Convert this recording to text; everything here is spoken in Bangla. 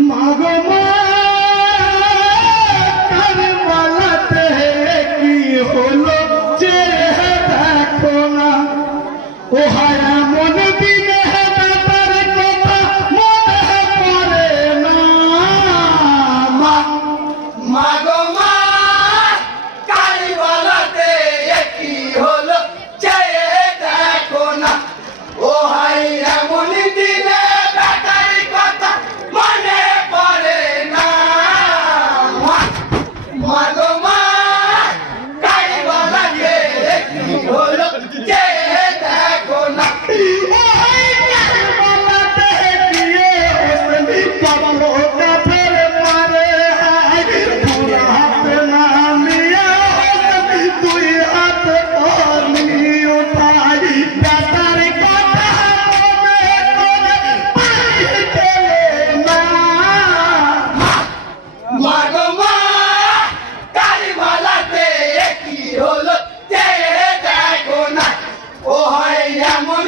মাগো মা কারবালাতে কি হলো যে দেখো না ও হায় মন দিনে ব্যাপার কথা মনে পড়ে না মাগো মা কারবালাতে কি হলো যে দেখো না ও হায় এমন দিনে ব্যাটার কথা মনে পড়ে না মাগো মা কারবালাতে কি হলো যে দেখো না মাগো মা কারবালাতে কি হলো যে দেখো না ও হয় এমন